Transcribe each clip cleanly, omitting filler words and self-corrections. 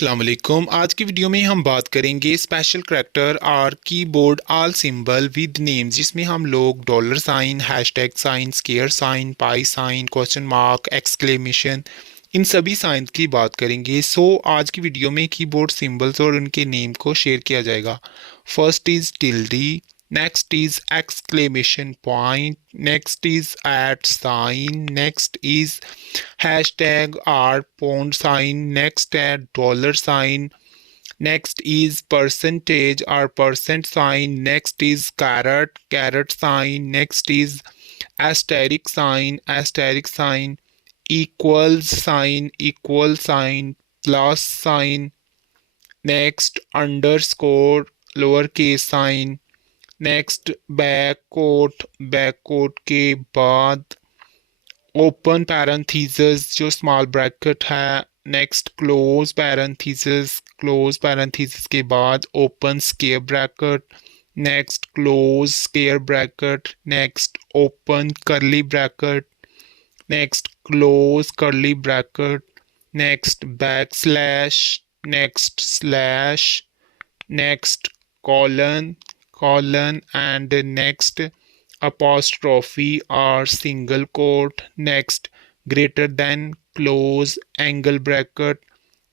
अस्सलाम अलैकुम। आज की वीडियो में हम बात करेंगे स्पेशल करैक्टर और keyboard all symbol with names, जिसमें हम लोग dollar sign, hashtag sign, square sign, pi sign, question mark, exclamation, इन सभी साइन की बात करेंगे। आज की वीडियो में कीबोर्ड सिंबल्स और उनके नेम को शेयर किया जाएगा। First is टिल्डी, next is exclamation point, next is at sign, next is hashtag or pound sign, next at dollar sign, next is percentage or percent sign, next is caret sign, next is asterisk sign, equal sign, plus sign, next underscore, lowercase sign, next back quote के बाद open parenthesis जो small bracket है, next close parenthesis के बाद open square bracket, next close square bracket, next open curly bracket, next close curly bracket, next backslash, next slash, next colon and next apostrophe or single quote, next greater than, close angle bracket,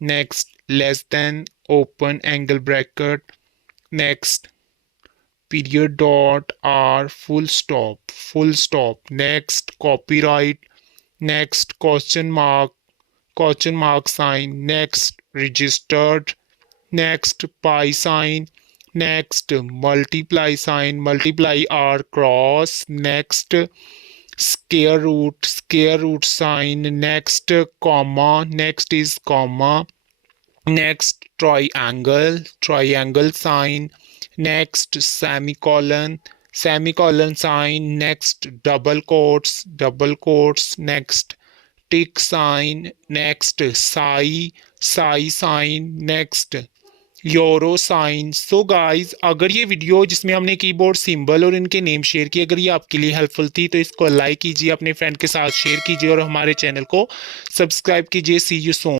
next less than, open angle bracket, next period dot or full stop, next copyright, next question mark sign, next registered, next pi sign, next multiply sign, multiply or cross, next square root sign, next comma, next is comma, next triangle sign, next semicolon sign, next double quotes, next tick sign, next psi sign, next euro sign. So guys, अगर ये video जिसमें हमने keyboard symbol और इनके name share किए, अगर ये आपके लिए हेल्पफुल थी तो इसको लाइक कीजिए, अपने फ्रेंड के साथ शेयर कीजिए और हमारे चैनल को सब्सक्राइब कीजिए। सी यू सून।